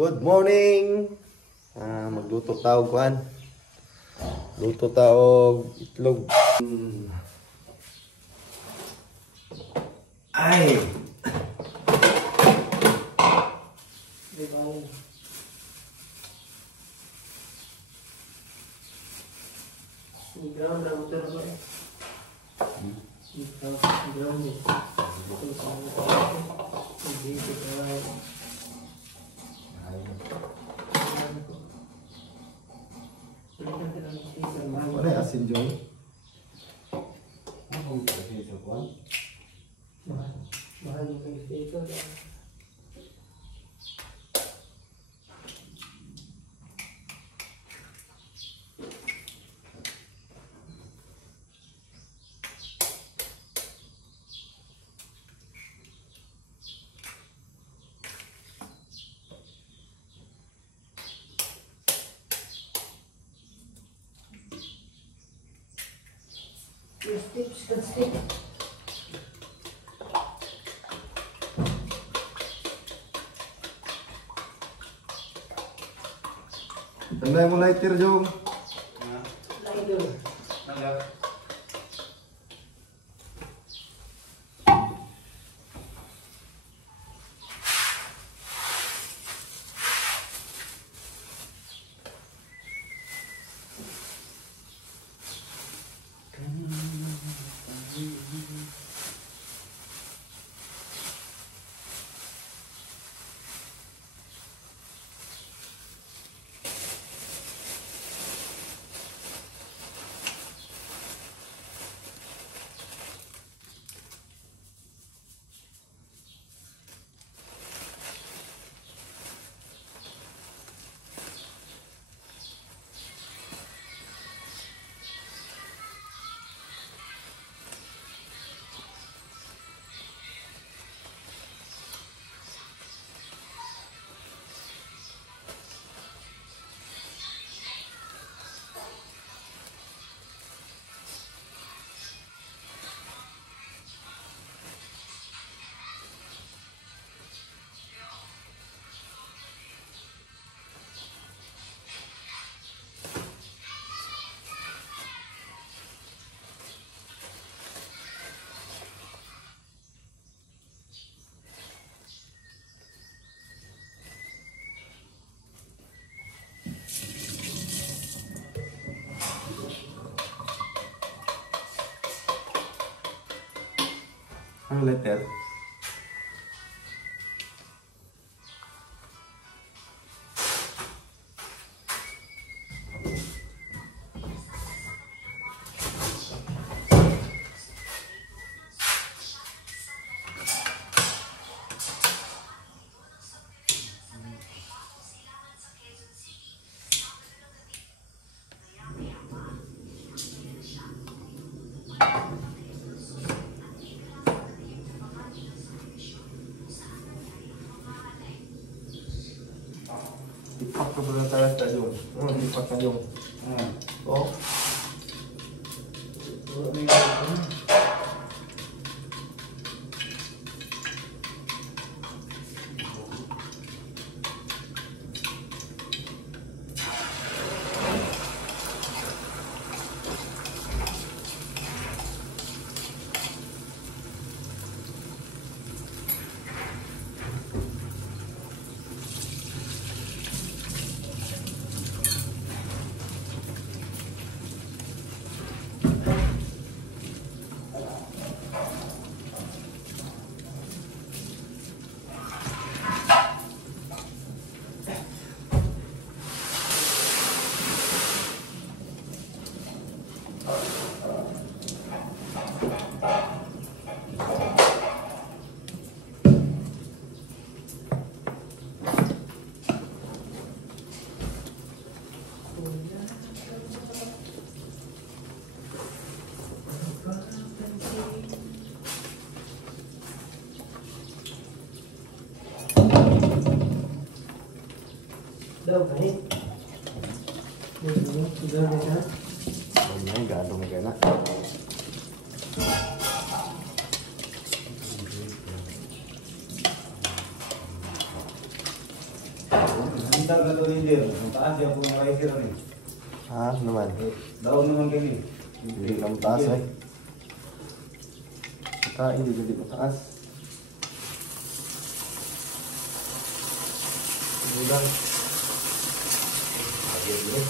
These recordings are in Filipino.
Good morning. Magluto tao kuan. Luto tao itlog. Ay. Ano yung asin dyan? Ano yung asin dyan? Mahal yung asin dyan. Stick. Tandai mo lighter, Jong. Lighter. Tanda. Ano letter? Lipat ke belakang tajuk. Lipat tajuk. Oh. leader. Ang taas yan po ng riser rin. Ha? Naman. Daon naman kami. Hindi lang taas eh. Saka hindi jadi mataas. Ini lang. Lagi dulu.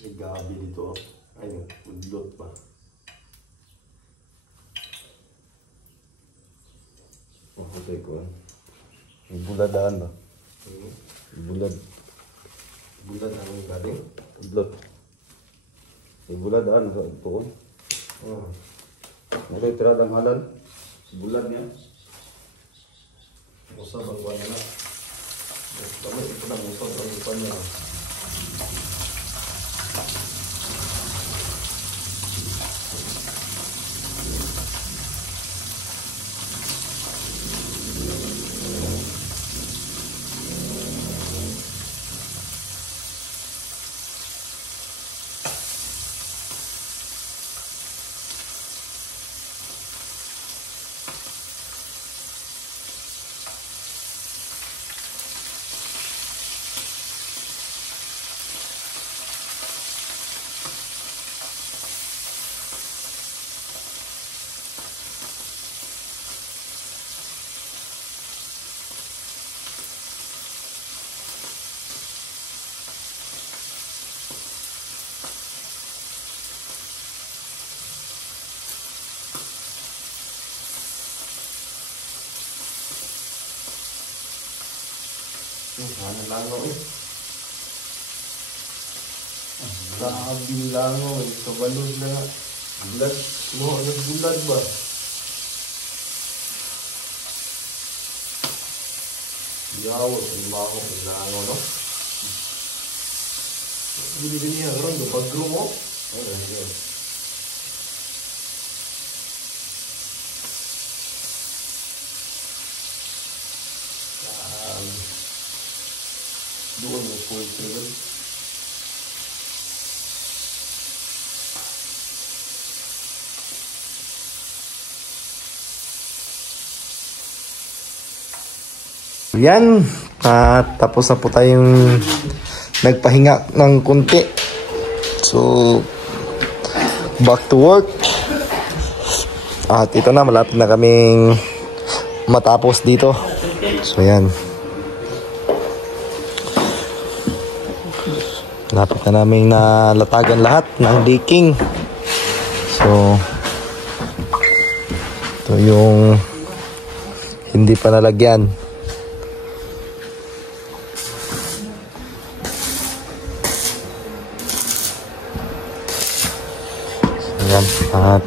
May gabi dito. Ayun, udlot pa. Makasay ko. May buladaan ba? Bulad. Bulad ang gabi? Udlot. May buladaan sa ito. May tiradang halal. Bulad niya. Usap ang buwan na. Dapat ito na usap ang buwan niya. Ano langaw eh. Grabe langaw eh. Kabalod na nga. Bulat. Mo, nagbulad ba? Yaw, salimaho. Langaw no? Hindi ganyan. Karoon, bagro mo? Ayun, ayun. Doon yung full travel. Yan. Tapos na po tayong nagpahinga ng kunti. So, back to work. At ito na, malapit na kaming matapos dito. So, yan. Lapit na namin nalatagan lahat ng decking. So, ito yung hindi pa nalagyan. So, yan. At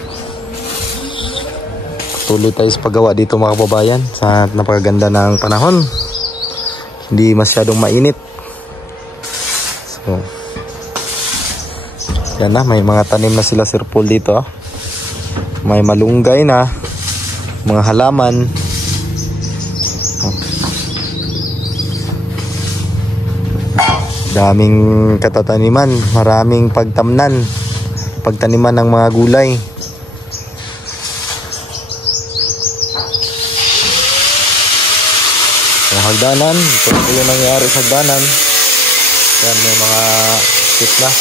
tuloy tayo sa paggawa dito mga kababayan. Sa napakaganda ng panahon. Hindi masyadong mainit. So, yan na, may mga tanim na sila Sir Paul dito. May malunggay na, mga halaman. Daming katataniman, maraming pagtaniman ng mga gulay. So, hagdanan, ito yung nangyari sa hagdanan. Yan, may mga tip na.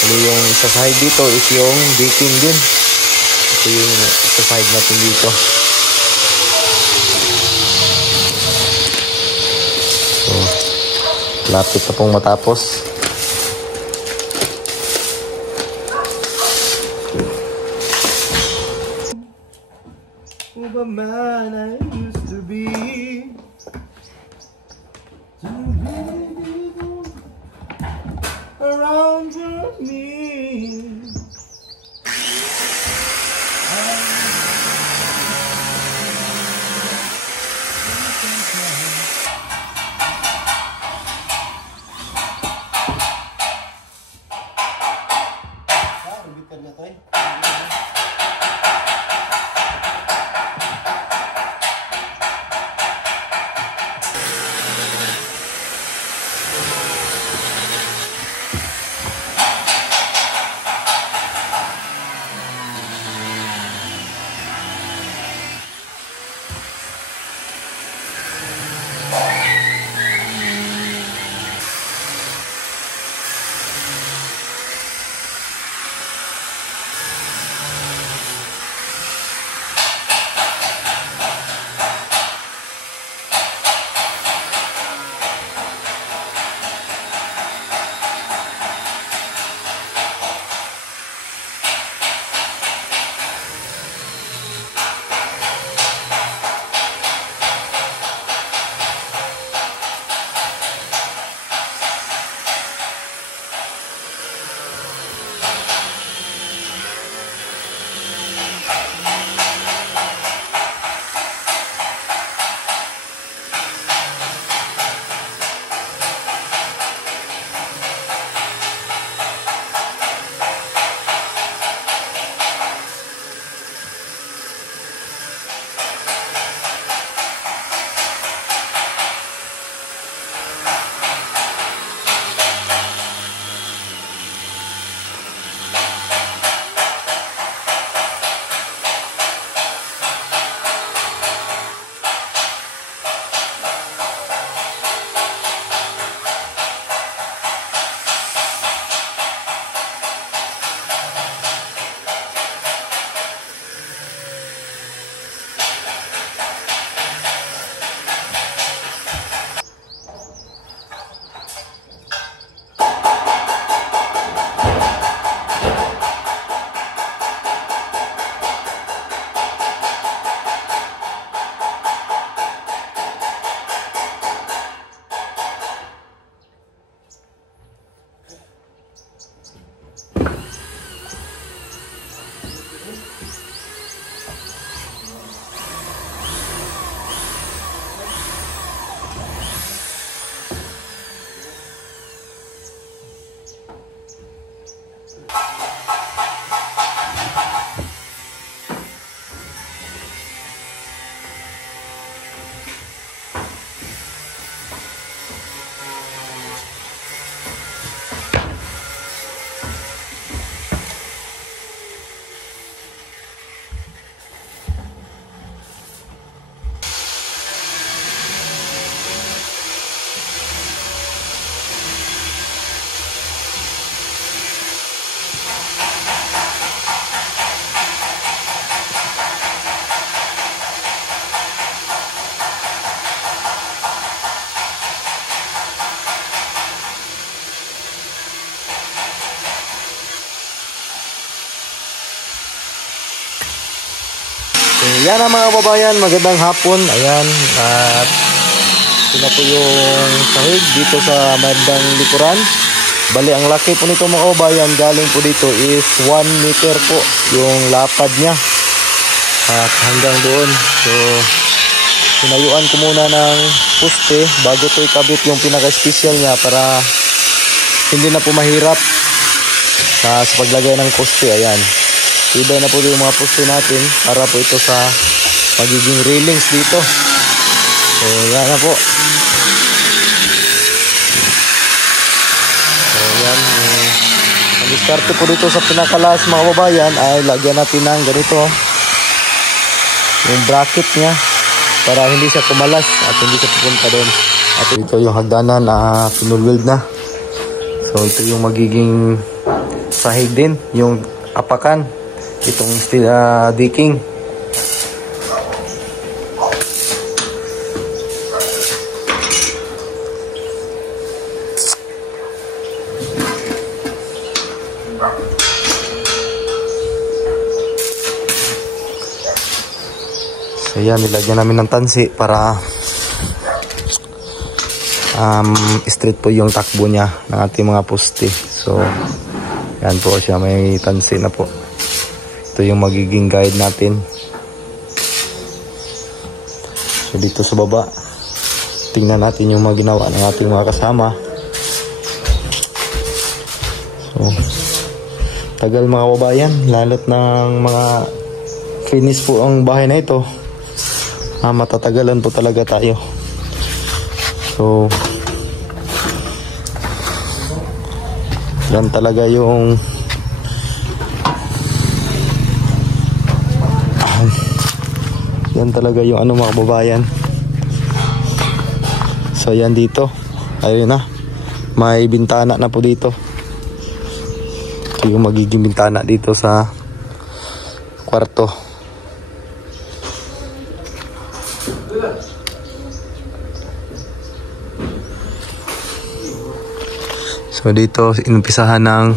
Ano yung isa side dito is yung decking din. Ito yung isa side natin dito. So, lapit na pong matapos. Who the man I used to be. Around me. Ayan na mga kababayan, magandang hapon. Ayan, at ito na po yung sahig dito sa bandang likuran. Bali, ang laki po nito mga kababayan, galing po dito is 1 meter po yung lapad niya. At hanggang doon. So, pinayuan ko muna ng poste bago to ikabit yung pinaka-special niya para hindi na po mahirap sa paglagay ng poste. Ayan. Iba na po yung mga poste natin para po ito sa magiging railings dito. So, yan na po. So, yan. Ang diskarte po dito sa pinakalas mga kababayan ay lagyan natin ng ganito. Yung bracket niya para hindi siya kumalas at hindi siya pupunta doon. At ito yung hagdanan na pinulweld na. So, ito yung magiging sahig din. Yung apakan. Itong steel decking. So yan, nilagyan namin ng tansi para straight po yung takbo niya ng ating mga poste. So yan po siya, may tansi na po. Ito yung magiging guide natin. So dito sa baba, tingnan natin yung mga ginawa ng ating mga kasama. So tagal mga kababayan, lalot ng mga finish po ang bahay na ito. Matatagalan po talaga tayo. So yan talaga yung yan talaga yung ano mga kababayan. So yan dito, ayun na, may bintana na po dito. Ito yung magiging bintana dito sa kwarto. So dito inumpisahan ng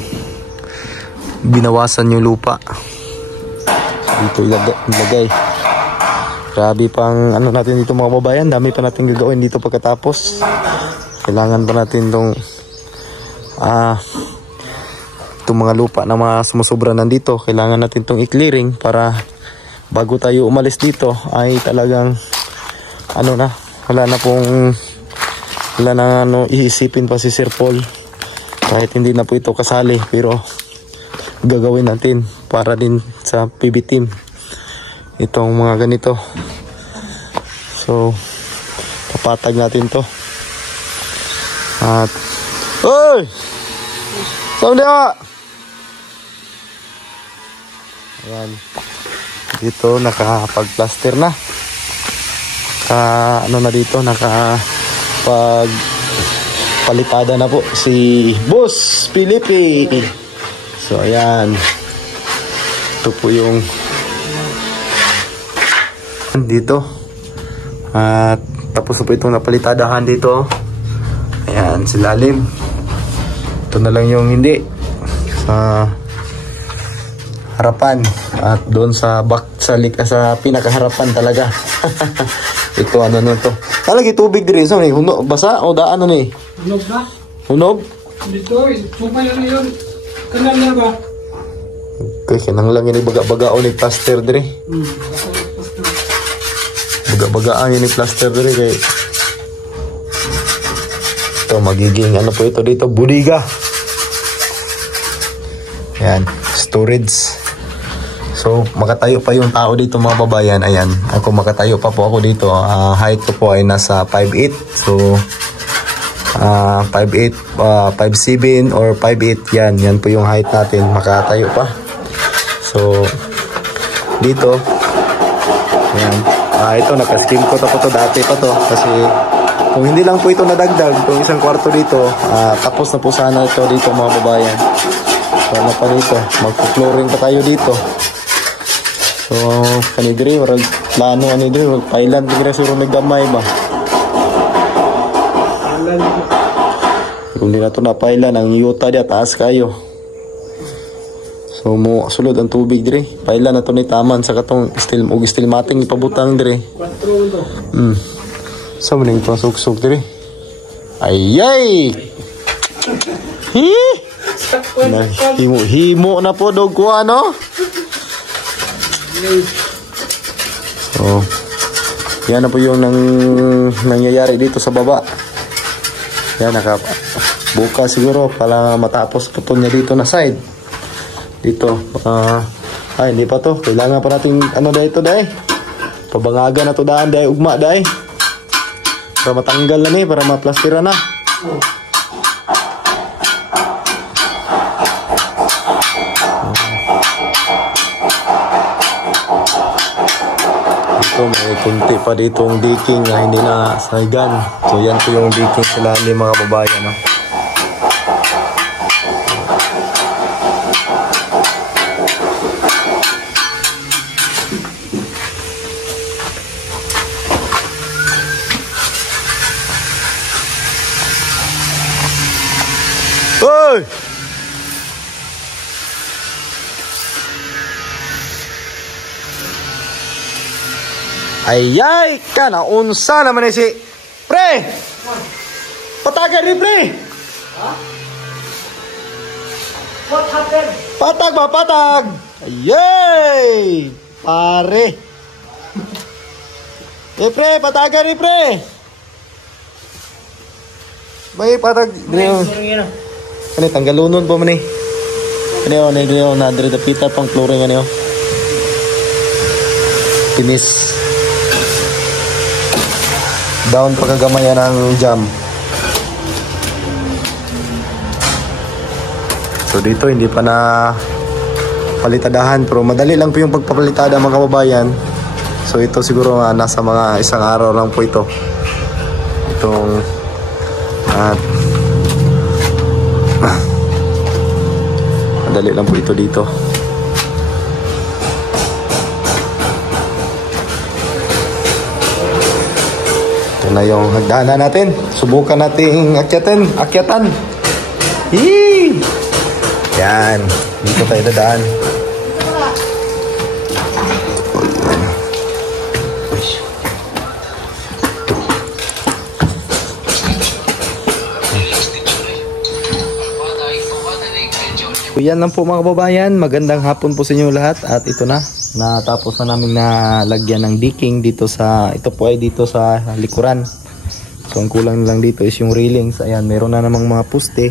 binawasan yung lupa. Dito ilagay. Grabe pang ano natin dito mga kababayan, dami pa natin gagawin dito pagkatapos. Kailangan pa natin itong mga lupa na mga sumusobra nandito. Kailangan natin itong i-clearing para bago tayo umalis dito ay talagang ano na, wala na iisipin pa si Sir Paul. Kahit hindi na po ito kasali, pero gagawin natin para din sa PB team itong mga ganito. So papatag natin to. At oy! Saan dia? Ayan. Dito nakapag-plaster na. Ano na dito, palitada na po si Boss Felipe. So ayan. Ito po yung dito. At tapos na po itong napalitadahan dito. Ayan, silalim. Ito na lang yung hindi sa harapan. At doon sa back sa pinakaharapan talaga. Ito ano na to. Talagi tubig din sa ni hunog basa o daan ano ni? Hunog ba? Hunog? Dito, sumay lang yun. Kanal na ba? Okay, kanang lang yun baga-baga o ni plaster dire. Baga-bagaan yun ni plaster dire kay ito magiging ano po ito dito, budiga. Ayan, storage. So makatayo pa yung tao dito mga babayan. Ayan, ako makatayo pa po ako dito. Height ko po ay nasa 5'8". So 5'8", 5'7", or 5'8". Yan po yung height natin. Makatayo pa. So dito, ayan. Ito naka-skim ko to dati pa to. Kasi kung hindi lang po ito nadagdag, itong isang kwarto dito, tapos na po sana ito dito mga babayan. So ano pa dito, magpo-flooring pa tayo dito. So kanidiri, warag plano kanidiri, warag pailan tigre suro nagdamay ba. Kung hindi na ito na pailan, ang yuta dia taas kayo. So So mo sulod ang tubig dire. Paila na to ni taman sa katong steel ug steel mating ipabutang dire. 4 ito. Sa maning pasuk-suk dire. Ayay. Hi. Himo na po dog ko ano. So yan na po yung nangyayari dito sa baba. Yan bukas siguro para matapos po niya dito na side. Dito. Ay hindi pa to. Kailangan pa natin ano dahil ito dahil. Pabangaga na to daan dahil ugma dahil. Para matanggal na ni para maplastira na. Dito may kunti pa ditong diking na hindi na saigan. So yan po yung diking sila ni mga babayan. No? Hoy! Ayay ka na unsa naman si pre. Patagan ni pre. Ha? What happened? Patag ba patag? Ayay! Pare. Pre, patagan ni pre. Bay patag niyo. Ano tanggalunon po man ni. Ano na dire dapita pang flooring ano. Tinis. Down pagkagamayan ng jam. So dito hindi pa na palitadahan pero madali lang po yung pagpapalitada mga kababayan. So ito siguro nasa mga isang araw lang po ito. Itong madali lang po ito dito. Na yung hagdanan natin. Subukan nating akyatan. Hii! Yan. Dito tayo dadaan. Yan lang po mga kababayan. Magandang hapon po sa inyo lahat. At ito na. Natapos na namin na lagyan ng decking dito sa ito po ay dito sa likuran. So ang kulang lang dito is yung railings. Ayan, meron na namang mga poste.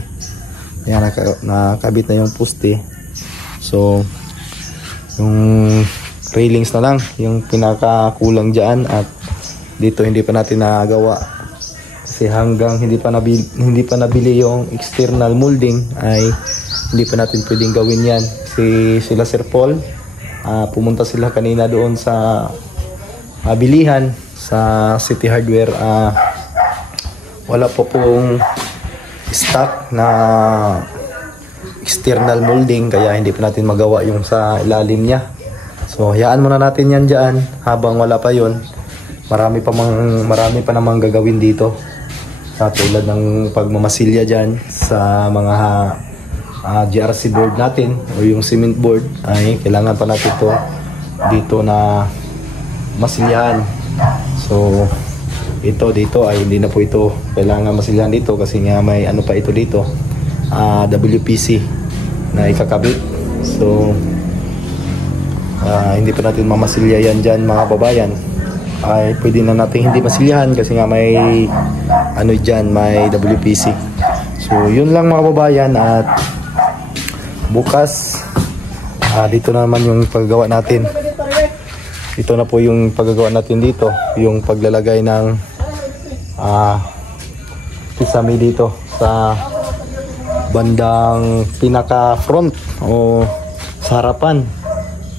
Ayan, nakabit na yung poste. So yung railings na lang yung pinakakulang diyan at dito hindi pa natin nagawa kasi hanggang hindi pa nabili yung external molding ay hindi pa natin pwedeng gawin yan. Sila Sir Paul pumunta sila kanina doon sa bilihan sa City Hardware. Wala po pong stock na external molding kaya hindi pa natin magawa yung sa ilalim niya. So hayaan muna natin yan dyan habang wala pa yun. Marami pa namang gagawin dito sa tulad ng pagmamasilya dyan sa mga GRC board natin o yung cement board ay kailangan pa natin ito dito na masilyahan. So ito dito ay hindi na po ito kailangan masilyahan dito kasi nga may ano pa ito dito WPC na ikakabit. So hindi pa natin mamasilya yan dyan mga babayan. Ay pwede na natin hindi masilyahan kasi nga may ano dyan, may WPC. So yun lang mga babayan at bukas dito na naman yung paggagawa natin. Ito na po yung paggagawa natin dito, yung paglalagay ng pisami dito sa bandang pinaka front o sa harapan.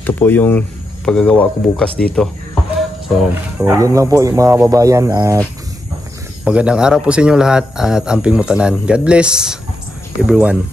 Ito po yung paggagawa ko bukas dito. So yun lang po mga babayan at magandang araw po sa inyo lahat at amping mutanan. God bless everyone.